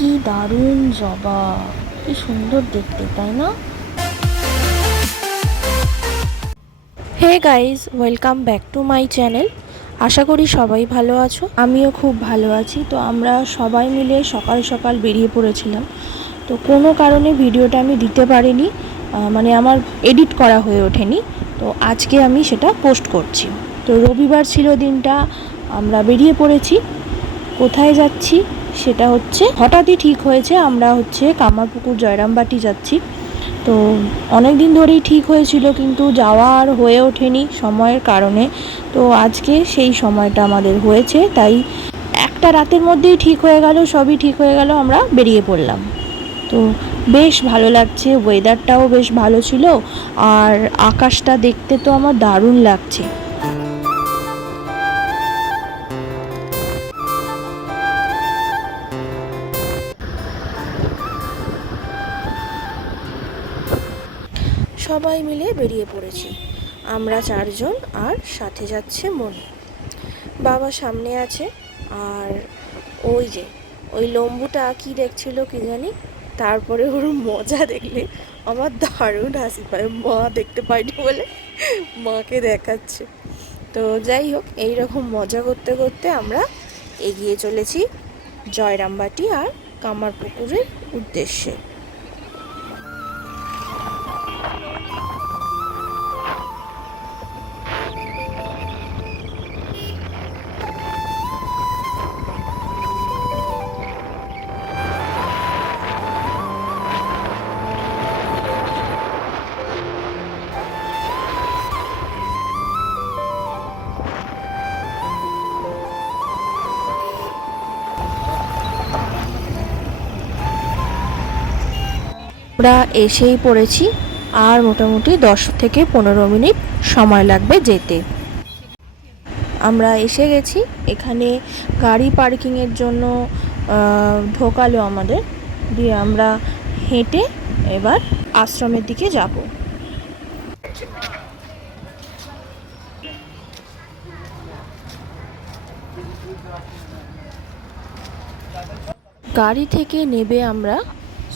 কি দারুণ জবা, কি সুন্দর দেখতে, তাই না? Hey guys, welcome back to my channel. আশা করি সবাই ভালো আছো, আমিও খুব ভালো আছি। তো আমরা সবাই মিলে সকাল সকাল বেরিয়ে পড়েছিলাম। তো কোনো কারণে ভিডিওটা আমি দিতে পারিনি, মানে আমার এডিট করা হয়ে ওঠেনি। তো আজকে আমি সেটা পোস্ট করছি। তো রবিবার ছিল দিনটা, আমরা বেরিয়ে পড়েছি। কোথায় যাচ্ছি সেটা হচ্ছে হঠাৎই ঠিক হয়েছে, আমরা হচ্ছে কামারপুকুর জয়রামবাটি যাচ্ছি। তো অনেক দিন ধরেই ঠিক হয়েছিল, কিন্তু যাওয়া আর হয়ে ওঠেনি সময়ের কারণে। তো আজকে সেই সময়টা আমাদের হয়েছে, তাই একটা রাতের মধ্যেই ঠিক হয়ে গেল, সবই ঠিক হয়ে গেল, আমরা বেরিয়ে পড়লাম। তো বেশ ভালো লাগছে, ওয়েদারটাও বেশ ভালো ছিল, আর আকাশটা দেখতে তো আমার দারুণ লাগছে। সবাই মিলে বেরিয়ে পড়েছি, আমরা 4 জন, আর সাথে যাচ্ছে মনি। বাবা সামনে আছে, আর ওই যে ওই লম্বুটা কি দেখছিল কি জানি, তারপরে ওর মজা দেখলে আমার দারুণ হাসি পায়। মা দেখতে পাইনি বলে মাকে দেখাচ্ছে। তো যাই হোক, এইরকম মজা করতে করতে আমরা এগিয়ে চলেছি জয়রামবাটি আর কামারপুকুরের উদ্দেশ্যে। আমরা এসেই পড়েছি, আর মোটামুটি 10 থেকে 15 মিনিট সময় লাগবে যেতে। আমরা এসে গেছি, এখানে গাড়ি পার্কিংয়ের জন্য ঢোকালো আমাদের, দিয়ে আমরা হেঁটে এবার আশ্রমের দিকে যাব। গাড়ি থেকে নেবে আমরা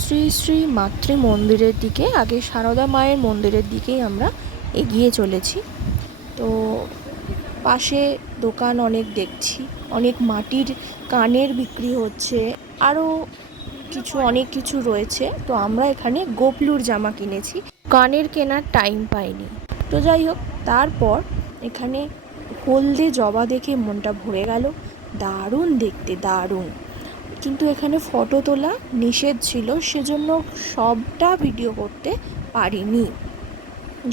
শ্রী শ্রী মাতৃ মন্দিরের দিকে, আগে সারদা মায়ের মন্দিরের দিকেই আমরা এগিয়ে চলেছি। তো পাশে দোকান অনেক দেখছি, অনেক মাটির কানের বিক্রি হচ্ছে, আরও অনেক কিছু রয়েছে। তো আমরা এখানে গোপলুর জামা কিনেছি, কানের কেনার টাইম পাইনি। তো যাই হোক, তারপর এখানে হলদে জবা দেখে মনটা ভরে গেল, দারুণ দেখতে, দারুণ। কিন্তু এখানে ফটো তোলা নিষেধ ছিল, সেজন্য সবটা ভিডিও করতে পারিনি,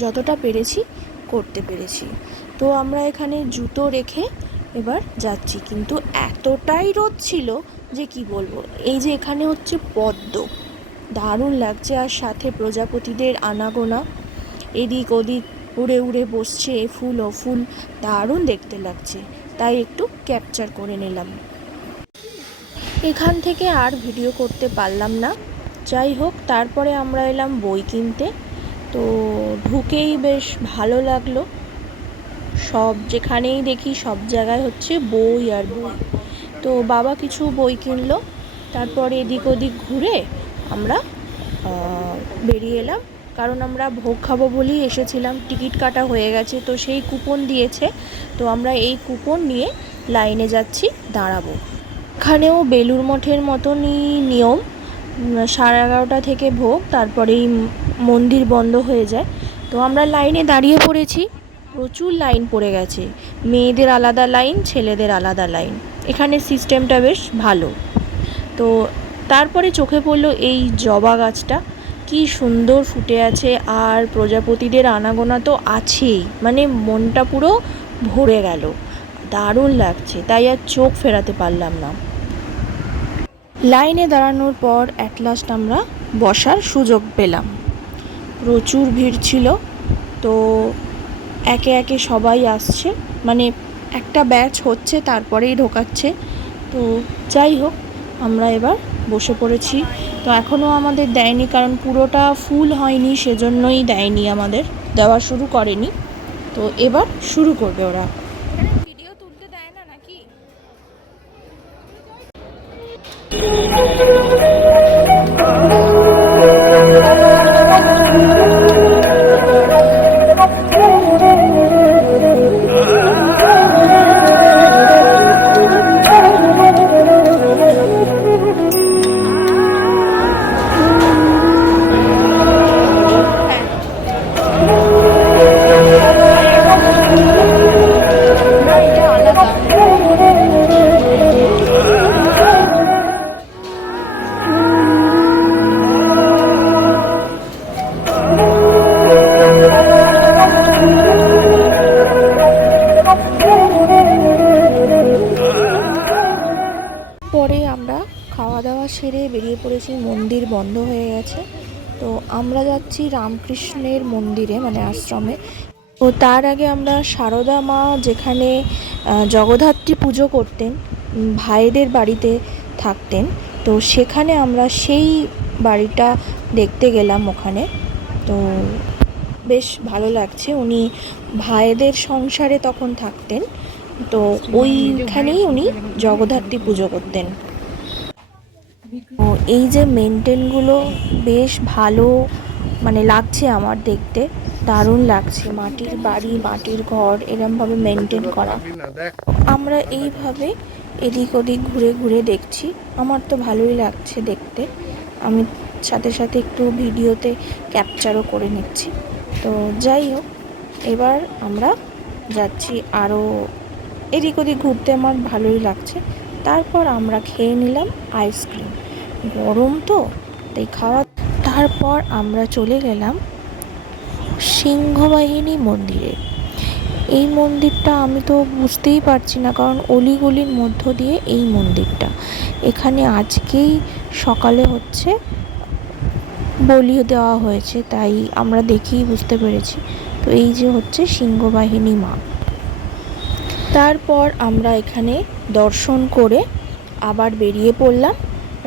যতটা পেরেছি করতে পেরেছি। তো আমরা এখানে জুতো রেখে এবার যাচ্ছি, কিন্তু এতটাই রোদ ছিল যে কি বলবো। এই যে এখানে হচ্ছে পদ্ম, দারুণ লাগছে, আর সাথে প্রজাপতিদের আনাগোনা, এদিক ওদিক উড়ে উড়ে বসছে, ফুল ও ফুল, দারুণ দেখতে লাগছে, তাই একটু ক্যাপচার করে নিলাম। এখান থেকে আর ভিডিও করতে পারলাম না। যাই হোক, তারপরে আমরা এলাম বই কিনতে। তো ঢুকেই বেশ ভালো লাগলো, সব যেখানেই দেখি সব জায়গায় হচ্ছে বই আর বই। তো বাবা কিছু বই কিনলো, তারপরে এদিক ওদিক ঘুরে আমরা বেরিয়ে এলাম, কারণ আমরা ভোগ খাবো বলেই এসেছিলাম। টিকিট কাটা হয়ে গেছে, তো সেই কুপন দিয়েছে, তো আমরা এই কুপন নিয়ে লাইনে যাচ্ছি, দাঁড়াবো। এখানেও বেলুর মঠের মতনই নিয়ম, 11:30 থেকে ভোগ, তারপরেই মন্দির বন্ধ হয়ে যায়। তো আমরা লাইনে দাঁড়িয়ে পড়েছি, প্রচুর লাইন পড়ে গেছে, মেয়েদের আলাদা লাইন, ছেলেদের আলাদা লাইন। এখানে সিস্টেমটা বেশ ভালো। তো তারপরে চোখে পড়লো এই জবা গাছটা, কি সুন্দর ফুটে আছে, আর প্রজাপতিদের আনাগোনা তো আছেই, মানে মনটা পুরো ভরে গেল, দারুণ লাগছে, তাই আর চোখ ফেরাতে পারলাম না। লাইনে দাঁড়ানোর পর অ্যাট লাস্ট আমরা বসার সুযোগ পেলাম। প্রচুর ভিড় ছিল, তো একে একে সবাই আসছে, মানে একটা ব্যাচ হচ্ছে তারপরেই ঢোকাচ্ছে। তো যাই হোক, আমরা এবার বসে পড়েছি। তো এখনও আমাদের দেয়নি, কারণ পুরোটা ফুল হয়নি, সেজন্যই দেয়নি, আমাদের দেওয়া শুরু করেনি। তো এবার শুরু করবে ওরা। ভিডিও তুলতে দেয় না নাকি? দাওয়া সেরে বেরিয়ে পড়েছি, মন্দির বন্ধ হয়ে গেছে। তো আমরা যাচ্ছি রামকৃষ্ণের মন্দিরে, মানে আশ্রমে। তো তার আগে আমরা সারদা মা যেখানে জগদ্ধাত্রী পুজো করতেন, ভাইদের বাড়িতে থাকতেন, তো সেখানে আমরা সেই বাড়িটা দেখতে গেলাম ওখানে। তো বেশ ভালো লাগছে, উনি ভাইদের সংসারে তখন থাকতেন, তো ওইখানেই উনি জগদ্ধাত্রী পুজো করতেন। তো এই যে মেনটেনগুলো বেশ ভালো মানে লাগছে আমার দেখতে, দারুণ লাগছে। মাটির বাড়ি, মাটির ঘর এরমভাবে মেনটেন করা। আমরা এইভাবে এদিক ওদিক ঘুরে ঘুরে দেখছি, আমার তো ভালোই লাগছে দেখতে। আমি সাথে সাথে একটু ভিডিওতে ক্যাপচারও করে নিচ্ছি। তো যাই হোক, এবার আমরা যাচ্ছি আরও এদিক ওদিক ঘুরতে, আমার ভালোই লাগছে। তারপর আমরা খেয়ে নিলাম আইসক্রিম, গরম তো তাই খাওয়া। তারপর আমরা চলে গেলাম সিংহবাহিনী মন্দিরে। এই মন্দিরটা আমি তো বুঝতেই পারছি না, কারণ অলিগলির মধ্য দিয়ে এই মন্দিরটা। এখানে আজকেই সকালে হচ্ছে বলি দেওয়া হয়েছে, তাই আমরা দেখেই বুঝতে পেরেছি। তো এই যে হচ্ছে সিংহবাহিনী মা। তারপর আমরা এখানে দর্শন করে আবার বেরিয়ে পড়লাম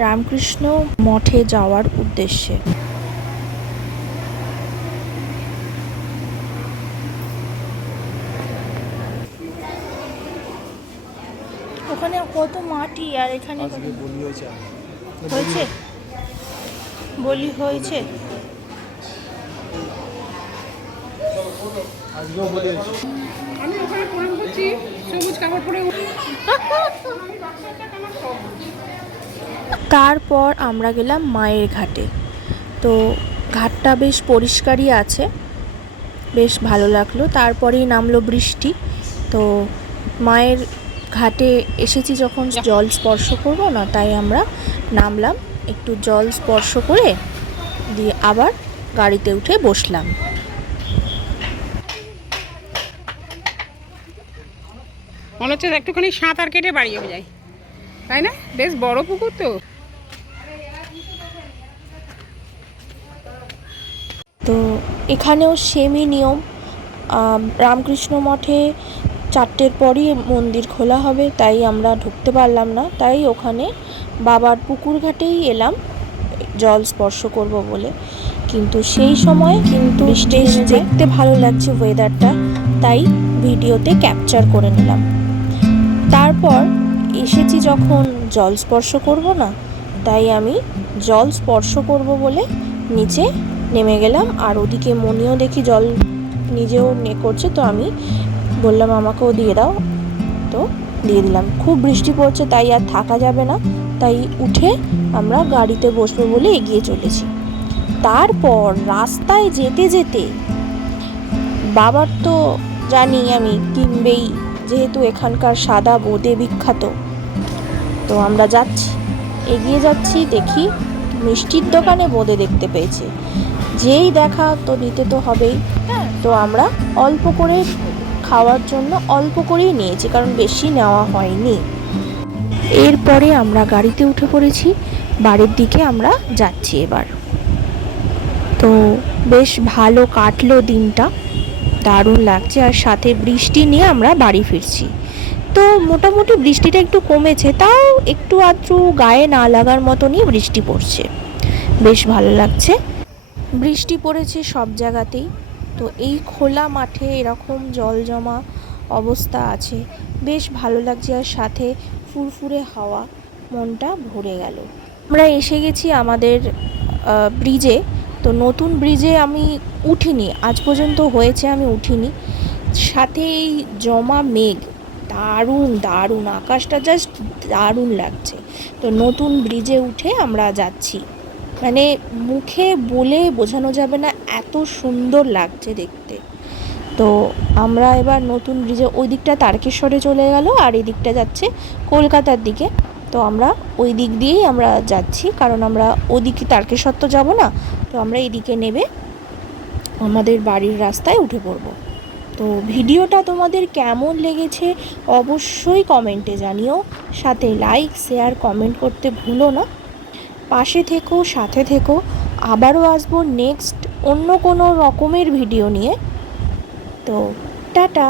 রামকৃষ্ণ মঠে যাওয়ার উদ্দেশ্যে। ওখানে কত মাটি, আর এখানে হয়েছে বলি হয়েছে। আমি ওখানে প্রণাম করছি, সবুজ কাপড় পরে। তারপর আমরা গেলাম মায়ের ঘাটে। তো ঘাটটা বেশ পরিষ্কারই আছে, বেশ ভালো লাগলো। তারপরেই নামলো বৃষ্টি। তো মায়ের ঘাটে এসেছি যখন, জল স্পর্শ করবো না, তাই আমরা নামলাম, একটু জল স্পর্শ করে দিয়ে আবার গাড়িতে উঠে বসলাম। মনে হচ্ছে একটুখানি সাঁতার কেটে বাড়ি হয়ে যায়, তাই না? বেশ বড় পুকুর তো। তো এখানেও সেমই নিয়ম, রামকৃষ্ণ মঠে 4টের পরই মন্দির খোলা হবে, তাই আমরা ঢুকতে পারলাম না। তাই ওখানে বাবার পুকুর ঘাটেই এলাম জল স্পর্শ করব বলে। কিন্তু সেই সময় কিন্তু বেশ দেখতে ভালো লাগছে ওয়েদারটা, তাই ভিডিওতে ক্যাপচার করে নিলাম। তারপর এসেছি যখন জল স্পর্শ করব না, তাই আমি জল স্পর্শ করব বলে নিচে নেমে গেলাম। আর ওদিকে মনিও দেখি জল নিজেও করছে, তো আমি বললাম আমাকেও দিয়ে দাও, তো দিয়ে দিলাম। খুব বৃষ্টি পড়ছে, তাই আর থাকা যাবে না, তাই উঠে আমরা গাড়িতে বসবো বলে এগিয়ে চলেছি। তারপর রাস্তায় যেতে যেতে বাবার তো জানি আমি কিনবেই, যেহেতু এখানকার সাদা বোঁদে বিখ্যাত। তো আমরা যাচ্ছি, এগিয়ে যাচ্ছি, দেখি মিষ্টির দোকানে বোঁদে দেখতে পেয়েছি। যেই দেখা তো নিতে তো হবেই। তো আমরা অল্প করে খাওয়ার জন্য অল্প করেই নিয়েছি, কারণ বেশি নেওয়া হয়নি। এরপরে আমরা গাড়িতে উঠে পড়েছি, বাড়ির দিকে আমরা যাচ্ছি এবার। তো বেশ ভালো কাটলো দিনটা, দারুণ লাগছে। আর সাথে বৃষ্টি নিয়ে আমরা বাড়ি ফিরছি। তো মোটামুটি বৃষ্টিটা একটু কমেছে, তাও একটু আধটু গায়ে না লাগার মতনই বৃষ্টি পড়ছে, বেশ ভালো লাগছে। বৃষ্টি পড়েছে সব জায়গাতেই, তো এই খোলা মাঠে এরকম জল জমা অবস্থা আছে, বেশ ভালো লাগছে। আর সাথে ফুরফুরে হাওয়া, মনটা ভরে গেল। আমরা এসে গেছি আমাদের ব্রিজে। তো নতুন ব্রিজে আমি উঠিনি, আজ পর্যন্ত হয়েছে আমি উঠিনি। সাথে এই জমা মেঘ, দারুণ দারুণ, আকাশটা জাস্ট দারুণ লাগছে। তো নতুন ব্রিজে উঠে আমরা যাচ্ছি, মানে মুখে বলে বোঝানো যাবে না, এত সুন্দর লাগছে দেখতে। তো আমরা এবার নতুন ব্রিজে, ওই দিকটা তারকেশ্বরে চলে গেল, আর এই দিকটা যাচ্ছে কলকাতার দিকে। তো আমরা ওই দিক দিয়েই আমরা যাচ্ছি, কারণ আমরা ওদিকে তারকেশ্বর তো যাবো না, তো আমরা এদিকে নেবে আমাদের বাড়ির রাস্তায় উঠে পড়বো। তো ভিডিওটা তোমাদের কেমন লেগেছে অবশ্যই কমেন্টে জানিও, সাথে লাইক শেয়ার কমেন্ট করতে ভুলো না। পাশে থেকো, সাথে থেকো। আবারও আসবো নেক্সট অন্য কোনো রকমের ভিডিও নিয়ে। তো টাটা।